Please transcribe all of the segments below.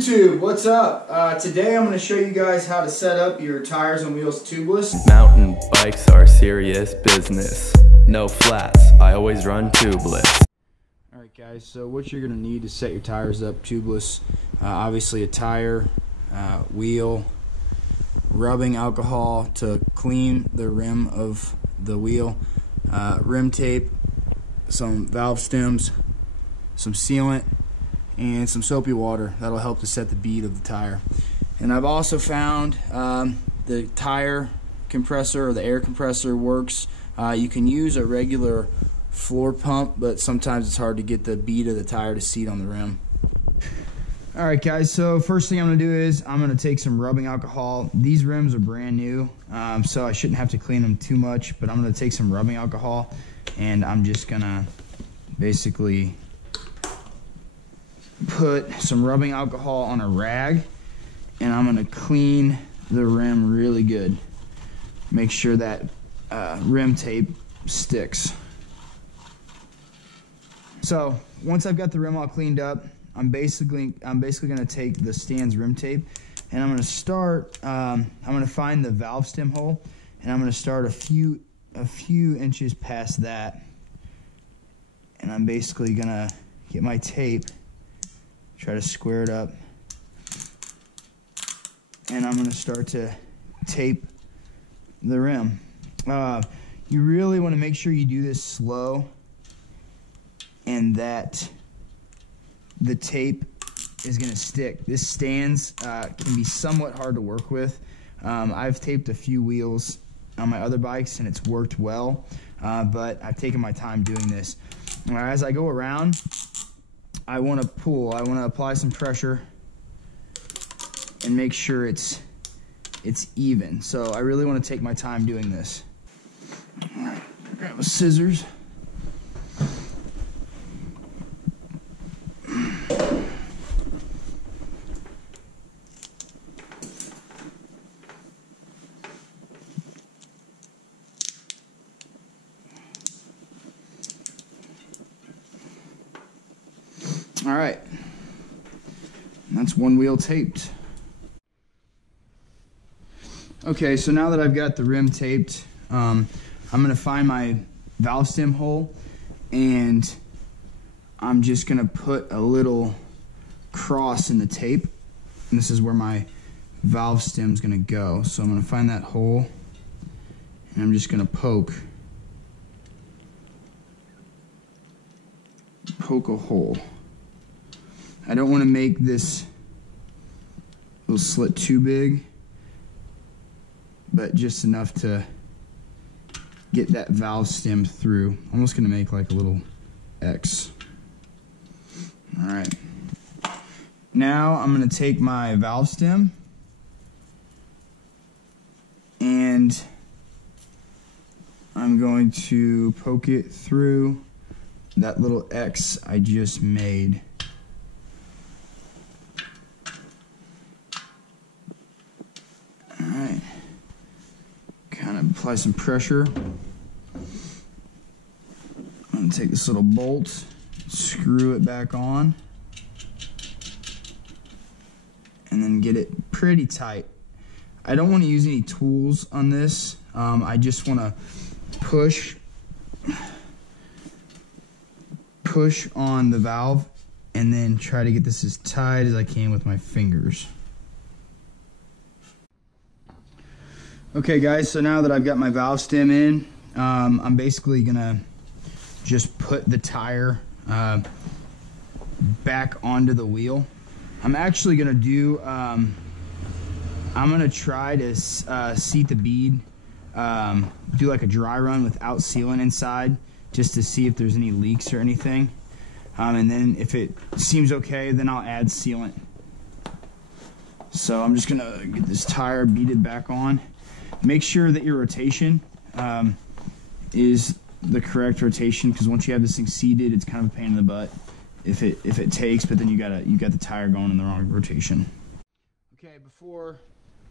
YouTube, what's up? Today I'm going to show you guys how to set up your tires and wheels tubeless. Mountain bikes are serious business. No flats, I always run tubeless. Alright guys, so what you're going to need to set your tires up tubeless, obviously a tire, wheel, rubbing alcohol to clean the rim of the wheel, rim tape, some valve stems, some sealant, and some soapy water. That'll help to set the bead of the tire. And I've also found the tire compressor or the air compressor works. You can use a regular floor pump, but sometimes it's hard to get the bead of the tire to seat on the rim. Alright guys, so first thing I'm going to do is I'm going to take some rubbing alcohol. These rims are brand new, so I shouldn't have to clean them too much, but I'm going to take some rubbing alcohol and I'm just going to basically put some rubbing alcohol on a rag and I'm going to clean the rim really good. Make sure that rim tape sticks. So once I've got the rim all cleaned up, I'm basically going to take the Stan's rim tape and I'm going to start. I'm going to find the valve stem hole and I'm going to start a few inches past that, and I'm basically going to get my tape, try to square it up, and I'm going to start to tape the rim. You really want to make sure you do this slow and that the tape is going to stick. This Stan's can be somewhat hard to work with. I've taped a few wheels on my other bikes and it's worked well, but I've taken my time doing this. As I go around, I want to pull, I want to apply some pressure and make sure it's even. So I really want to take my time doing this. All right, grab my scissors. All right, that's one wheel taped. Okay, so now that I've got the rim taped, I'm going to find my valve stem hole and I'm just going to put a little cross in the tape. And this is where my valve stem is going to go. So I'm going to find that hole and I'm just going to poke a hole. I don't want to make this little slit too big, but just enough to get that valve stem through. I'm just going to make like a little X. Alright. Now I'm going to take my valve stem and I'm going to poke it through that little X I just made. Alright, kind of apply some pressure. I'm going to take this little bolt, screw it back on, and then get it pretty tight. I don't want to use any tools on this. I just want to push on the valve and then try to get this as tight as I can with my fingers. Okay guys, so now that I've got my valve stem in, I'm basically gonna just put the tire back onto the wheel. I'm actually gonna do, I'm gonna try to seat the bead, do like a dry run without sealant inside, just to see if there's any leaks or anything. And then if it seems okay, then I'll add sealant. So I'm just gonna get this tire beaded back on. Make sure that your rotation is the correct rotation, because once you have this thing seated, it's kind of a pain in the butt if it takes, but then you got the tire going in the wrong rotation. Okay, before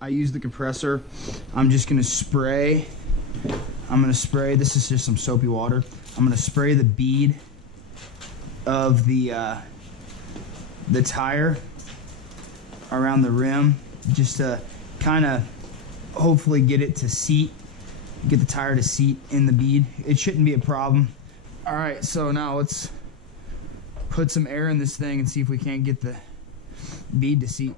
I use the compressor, I'm just gonna spray. This is just some soapy water. I'm gonna spray the bead of the tire around the rim just to kind of hopefully get it to seat, get the tire to seat in the bead. It shouldn't be a problem. All right, so now let's put some air in this thing and see if we can't get the bead to seat.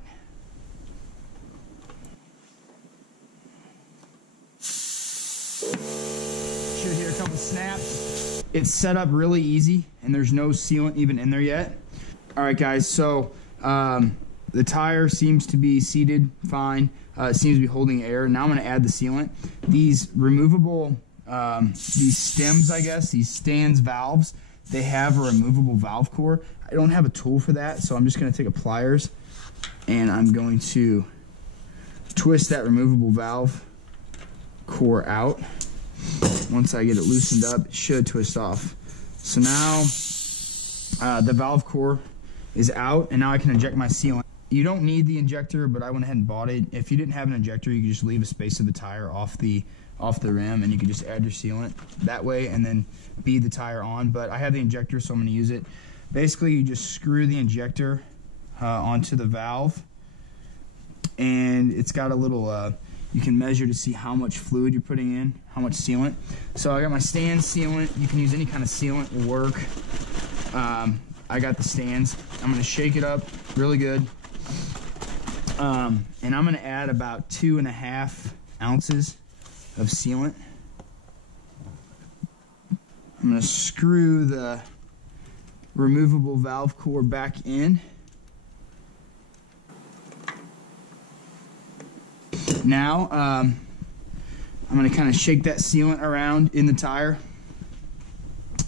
Should hear a couple snaps. It's set up really easy and there's no sealant even in there yet. All right guys, so the tire seems to be seated fine. It seems to be holding air. Now I'm going to add the sealant. These removable, these stems, I guess, these stands valves, they have a removable valve core. I don't have a tool for that, so I'm just going to take a pliers and I'm going to twist that removable valve core out. Once I get it loosened up, it should twist off. So now the valve core is out, and now I can inject my sealant. You don't need the injector, but I went ahead and bought it. If you didn't have an injector, you could just leave a space of the tire off the rim, and you can just add your sealant that way and then bead the tire on. But I have the injector, so I'm going to use it. Basically, you just screw the injector onto the valve, and it's got a little you can measure to see how much fluid you're putting in, how much sealant. So I got my stand sealant. You can use any kind of sealant, will work. I got the stands. I'm going to shake it up really good. And I'm going to add about 2.5 ounces of sealant. I'm going to screw the removable valve core back in. Now, I'm going to kind of shake that sealant around in the tire.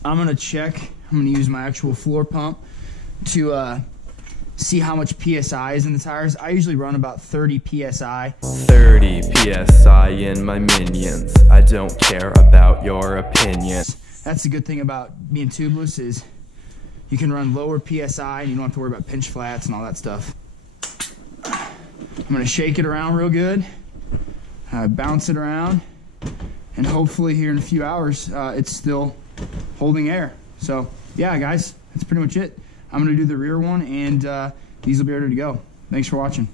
I'm going to check. I'm going to use my actual floor pump to see how much PSI is in the tires. I usually run about 30 PSI. 30 PSI in my minions. I don't care about your opinion. That's the good thing about being tubeless is you can run lower PSI and you don't have to worry about pinch flats and all that stuff. I'm going to shake it around real good, bounce it around, and hopefully here in a few hours it's still holding air. So yeah guys, that's pretty much it. I'm going to do the rear one and these will be ready to go. Thanks for watching.